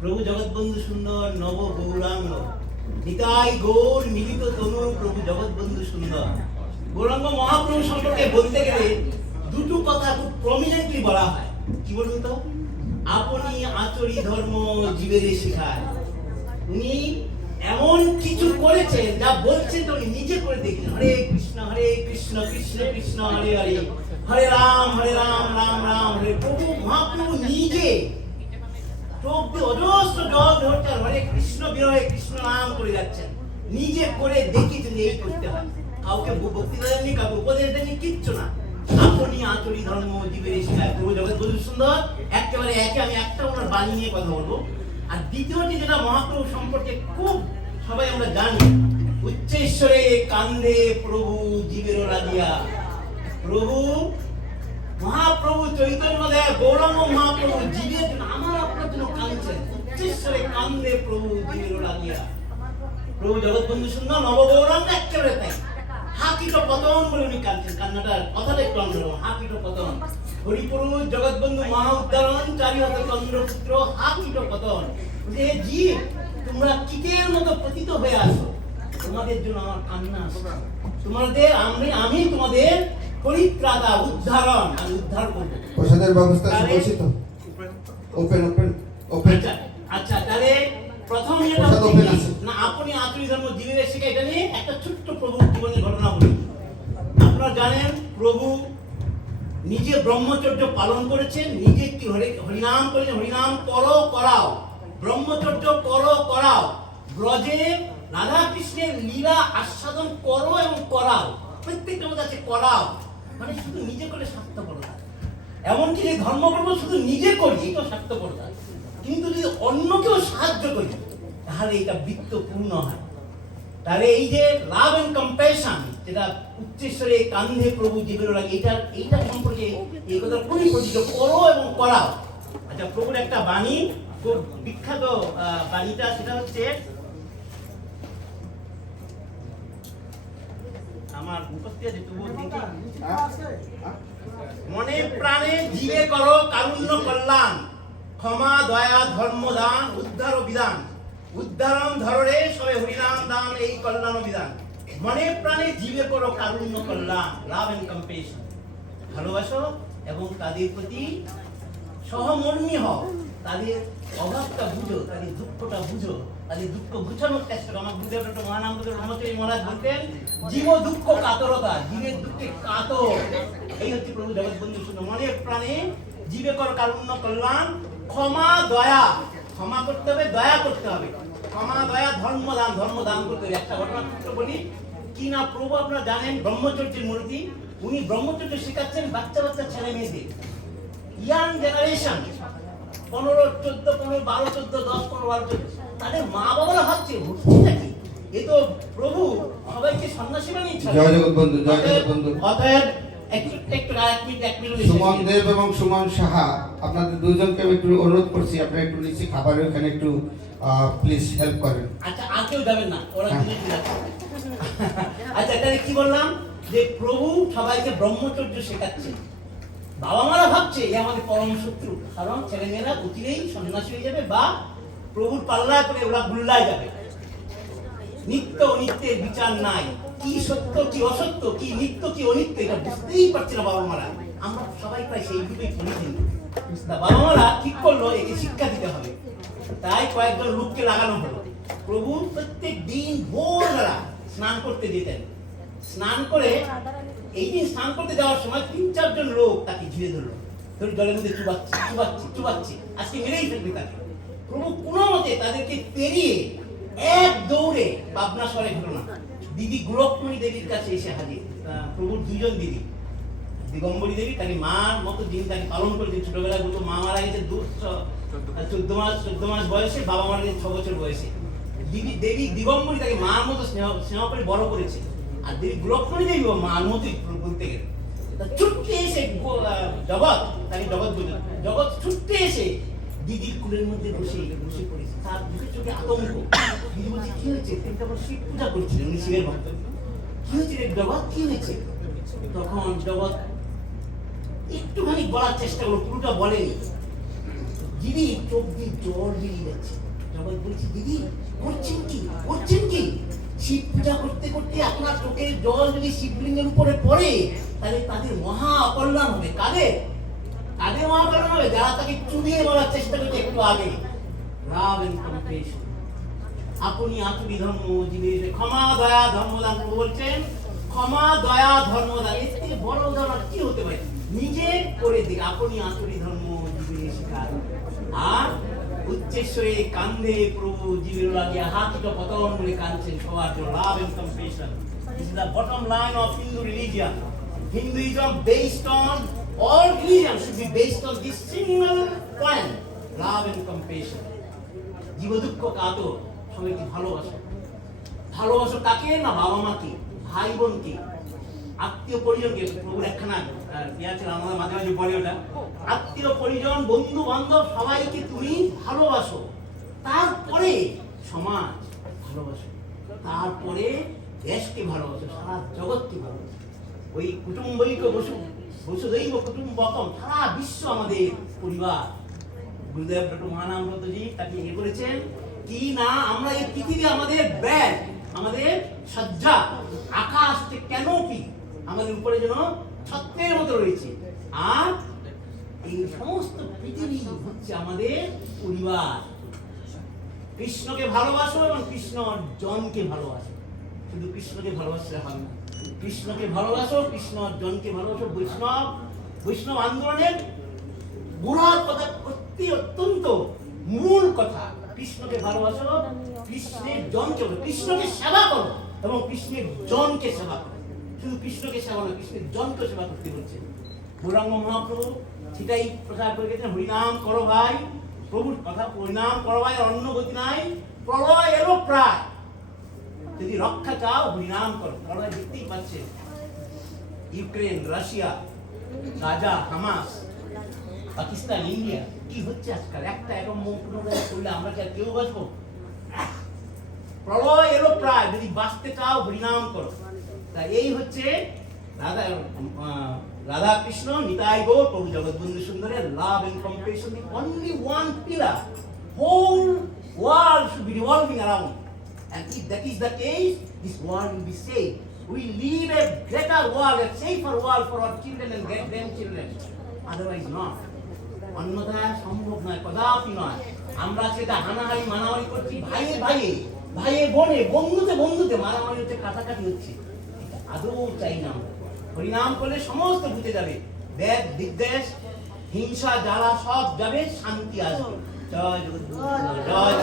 প্রভু জগৎবন্ধু সুন্দর নব গৌরাঙ্গ নিতাই গৌর মিলিত তনু প্রভু জগৎবন্ধু সুন্দর। গৌরাঙ্গ মহাপ্রভু সম্পর্কে বলতে গেলে দুটো কথা খুব প্রমিনেন্টলি বলা হয়। কি বলুন তো? আপনি আচরি ধর্ম জীবের শিখায়। উনি এমন কিছু করেছেন যা বলছেন তো নিজে করে দেখলেন। হরে কৃষ্ণ হরে কৃষ্ণ কৃষ্ণ কৃষ্ণ, হরে হরে। হরে রাম হরে রাম রাম রাম, হরে প্রভু। মহাপ্রভু নিজে জল ধরছেন হরে কৃষ্ণ বিরহে কৃষ্ণ নাম করে যাচ্ছেন নিজে করে দেখিয়েছেন যে এই করতে হয়। কাউকে বক্তৃতা দেননি, কাউকে উপদেশ দেননি, কিচ্ছু না। আপনি আচরি ধর্ম, জীবের শিখায় প্রভু জগৎ বধু সুন্দর। একেবারে একে আমি একটা ওনার বাণী নিয়ে কথা বলব। আর দ্বিতীয়টি যেটা মহাপ্রভু সম্পর্কে খুব সবাই আমরা জানি উচ্চেশ্বরে কান্দে প্রভু জীবের রাজিয়া। প্রভু মহাপ্রভু চৈতন্য দেয় গৌরঙ্গ মহাপ্রভু জীবের জন্য আমার আপনার জন্য কাঁদছেন কান্দে প্রভু লাগিয়া। প্রভু জগৎবন্ধু সুন্দর নবগৌরাঙ্গ একেবারে তাই। হাকিট পতন বলে উনি কাঁদছেন। কান্নাটার কথাটা একটু অন্যরকম হাকিট পতন। হরিপুরুষ জগৎবন্ধু মহা উদ্ধারণ চারিহত চন্দ্রপুত্র হাকিট পতন। যে জীব তোমরা কীটের মতো পতিত হয়ে আসো তোমাদের জন্য আমার কান্না তোমাদের আমি আমি তোমাদের পরিত্রাতা উদ্ধারণ আমি উদ্ধার করব। প্রসাদের ব্যবস্থা আছে বলছি তো? ওপেন ওপেন ওপেন আচ্ছা আচ্ছা তাহলে প্রথম কি, আছে। না আপনি ধর্ম শিখে এটা নিয়ে একটা ছোট্ট প্রভু জীবনের ঘটনা বলি আপনারা জানেন প্রভু নিজে ব্রহ্মচর্য পালন করেছেন নিজে কি হরি হরিনাম করেছেন হরিনাম করো করাও। ব্রহ্মচর্য করো করাও। ব্রজে রাধা কৃষ্ণের লীলা আস্বাদন করো এবং করাও। প্রত্যেকটা মধ্যে আছে করাও। মানে শুধু নিজে করে স্বার্থপরতা এমনকি যে ধর্ম করব শুধু নিজে করি এটা স্বার্থপরতা কিন্তু যদি অন্যকেও সাহায্য করি তাহলে এটা বৃত্ত পূর্ণ হয়। তাহলে এই যে লাভ এন্ড কম্প্যাশন যেটা উচ্চেশ্বরে কান্ধে প্রভু জীবের লাগে, এটা, এইটা সম্পর্কে এই কথা খুবই পরিচিত। করো এবং করাও। আচ্ছা প্রভুর একটা বাণী, খুব বিখ্যাত বাণীটা, সেটা হচ্ছে, আমার মুখস্থ আছে, তবুও মনে প্রাণে জীবে করো, কারুণ্য কল্যাণ, ক্ষমা, দয়া, ধর্ম, দান, উদ্ধার ও বিধান। উদ্ধারণ ধররে সবে হরিনাম দান, এই কল্যাণ বিধান মনে প্রাণে জীবে করো কারুণ্য কল্যাণ, লাভ এন্ড কম্পেশন ভালোবাসো এবং তাদের প্রতি সহমর্মী হও। তাদের অভাবটা বুঝো, তাদের দুঃখটা বুঝো, তাদের দুঃখ বুঝানোর চেষ্টা করো। আমার গুরুদেব ডক্টর মহানন্দ রহমতুল্লাহ মহারাজ বলতেন, জীব দুঃখ কাতরতা, জীবের দুঃখে কাতর। এই হচ্ছে প্রভু জগৎবন্ধু শুধু মনের প্রাণে জীবে কর কারুণ্য কল্যাণ, ক্ষমা, দয়া। ক্ষমা করতে হবে দয়া করতে হবে। ক্ষমা দয়া ধর্ম দান ধর্ম দান করতে হবে। একটা ঘটনা সূত্র বলি কি না প্রভু আপনারা জানেন ব্রহ্মচর্যের মূর্তি? উনি ব্রহ্মচর্য শেখাচ্ছেন বাচ্চা বাচ্চা ছেলে মেয়েদের। ইয়াং জেনারেশন পনেরো চোদ্দ পনেরো বারো চোদ্দ দশ পনেরো বারো চোদ্দ তাদের মা বাবারা ভাবছে হচ্ছেটা কি এ তো প্রভু সবাইকে সন্ন্যাসী বানিয়ে ছাড়বে। জয় জগৎবন্ধু, জয় অতএব- সুমন দেব এবং সুমন সাহা আপনাদের দুজনকে আমি একটু অনুরোধ করছি আপনারা একটু নিচে খাবারের ওখানে একটু প্লিজ হেল্প করেন। আচ্ছা আর কেউ যাবেন না ওরা হ্যাঁ। আচ্ছা তাহলে কি বললাম যে প্রভু সবাইকে ব্রহ্মচর্য শেখাচ্ছে। বাবা মারা ভাবছে এ আমাদের পরম শত্রু কারণ ছেলে মেয়েরা অচিরেই সন্ন্যাসী হয়ে যাবে বা প্রভুর পাল্লায় করে ওরা গুল্লায় যাবে। নিত্য অনিত্যের বিচার নাই। কি সত্য, কি অসত্য, কি নিত্য কি অনিত্য, এটা বুঝতেই পারছে না বাবা মারা আমরা সবাই প্রায় সেই রূপেই পড়ি কিন্তু বাবা মারা ঠিক করল, একে শিক্ষা দিতে হবে। তাই কয়েকজন লোককে লাগানো হলো। প্রভু প্রত্যেক দিন ভোরবেলা স্নান করতে যেতেন। স্নান করে, এই দিন স্নান করতে যাওয়ার সময় তিন, চারজন লোক তাকে ঘিরে ধরলো। ধরে জলের মধ্যে চুবাচ্ছে চুবাচ্ছে চুবাচ্ছে। আজকে মেরেই ফেলবে তাকে। প্রভু কোনো মতে তাদেরকে পেরিয়ে এক দৌড়ে পাবনা শহরে ঘটনা। দিদি গোলকমণি দেবীর কাছে এসে হাজির প্রভুর দুজন দিদি। দিগম্বরী দেবী তাকে মার মতো দিন তাকে পালন করেছেন ছোটবেলায় দুটো মা মারা গেছে দু চোদ্দ মাস। চোদ্দ মাস বয়সে বাবা মারা গেছে ছ বছর বয়সে। দিদি দেবী দিগম্বরী তাকে মার মতো স্নেহ স্নেহ করে বড় করেছে। আর দেবী গোলকমণি দেবী মার মতোই বলতে গেলে। ছুটতে এসে জগৎ তাকে জগৎ বলে জগৎ ছুটতে এসে দিদির কুলের মধ্যে বসে বসে তার মুখে চোখে আতঙ্ক। বলছে কি হয়েছে? তিনি তখন শিব পূজা করছিলেন উনি শিবের ভক্ত কি হয়েছে রে জগৎ? কি হয়েছে? তখন জগৎ একটুখানি বলার চেষ্টা করল, পুরোটা বলেনি। দিদি, চোখ দিয়ে জল বেরিয়ে যাচ্ছে। সবাই বলছি, দিদি, করছেন কি? করছেন কি? শিব পূজা করতে করতে আপনার চোখের জল যদি শিবলিঙ্গের উপরে পড়ে, তাহলে তাদের মহা অকল্যাণ হবে। কাদের? কাদের মহা অকল্যাণ হবে? যারা তাকে চুরিয়ে মারার চেষ্টা করছে একটু আগে। এন্ড কম্পেশন আপনি আতুরি ধর্ম জীবের ক্ষমা দয়া ধর্মদান প্রভু বলছেন। ক্ষমা দয়া ধর্মদান এর থেকে বড় উদাহরণ কি হতে পারে? নিজে করে দিক আপনি আতুরি ধর্ম জীবের শিকার। আর উচ্চেশ্বরে কান্ধে প্রভু জীবের লাগিয়া হাতটা পতন বলে কাঁদছেন সবার জন্য love and compassion This is the bottom line of Hindu religion. Hinduism based on all religion should be based on this single point, love and compassion. জীব দুঃখ কাতর সবাইকে ভালোবাসো। ভালোবাসো কাকে না বাবা মাকে, ভাই বোনকে? আত্মীয় পরিজনকে প্রভুর একখানা ইয়ে আমাদের মাঝে মাঝে বলে ওটা আত্মীয় পরিজন, বন্ধু বান্ধব, সবাইকে তুমি ভালোবাসো। তারপরে সমাজ ভালোবাসো। তারপরে দেশকে ভালোবাসো, সারা জগৎকে ভালোবাসো। ওই কুটুম্বৈক বসু বসুদৈব কুটুম্বকম, সারা বিশ্ব আমাদের পরিবার গুরুদেব ডক্টর মহানামব্রতজি তাকে ইয়ে করেছেন কি না, আমরা এই পৃথিবী আমাদের ব্যাগ আমাদের সজ্জা আকাশ যে ক্যানোপি আমাদের উপরে যেন ছত্রের মতো রয়েছে। আর এই সমস্ত পৃথিবী হচ্ছে আমাদের পরিবার। কৃষ্ণকে ভালোবাসো এবং কৃষ্ণ জনকে ভালোবাসো। শুধু কৃষ্ণকে ভালোবাসলে হবে না। কৃষ্ণকে ভালোবাসো, কৃষ্ণ জনকে ভালোবাসো। বৈষ্ণব বৈষ্ণব আন্দোলনের বুড়ার কথা অতি অত্যন্ত মূল কথা। কৃষ্ণকে ভালোবাসো, কৃষ্ণের জনকে কৃষ্ণকে সেবা করো এবং কৃষ্ণের জনকে সেবা করো। শুধু কৃষ্ণকে সেবা না কৃষ্ণের জনকে সেবা করতে বলছে। গৌরাঙ্গ মহাপ্রভু সেটাই প্রচার করে গেছেন, হরিনাম করো ভাই, প্রভুর কথা হরিনাম করো ভাই অন্য গতি নাই প্রলয় এলো প্রায়। যদি রক্ষা চাও, হরিনাম করো। প্রলয় দেখতেই পাচ্ছে Ukraine, Russia Gaza Hamas Pakistan India কি হচ্ছে আজকাল একটা এরকম মুখ করলে আমরা কি আর কেউ বাঁচবো প্রলয় এলো প্রায় যদি বাঁচতে চাও হরিনাম করো তা এই হচ্ছে রাধা রাধা কৃষ্ণ নিতাই গো প্রভু জগৎবন্ধু সুন্দরের love and compassion the only one pillar whole world should be revolving around And if that is the case, this world will be safe. We leave a greater world, a safer world for our children and grandchildren. Otherwise not. অন্যথা সম্ভব নয়, কদাপি নয়। আমরা সেটা হানাহানি মানামারি করছি, ভাইয়ে ভাইয়ে ভাইয়ে বোনে, বন্ধুতে বন্ধুতে মারামারি হচ্ছে, কাটাকাটি হচ্ছে। আদৌ চাই না। হরিনাম করলে সমস্ত বুঝে যাবে। ব্যাগ বিদ্বেষ, হিংসা, জ্বালা সব যাবে, শান্তি আসবে। জয় জয়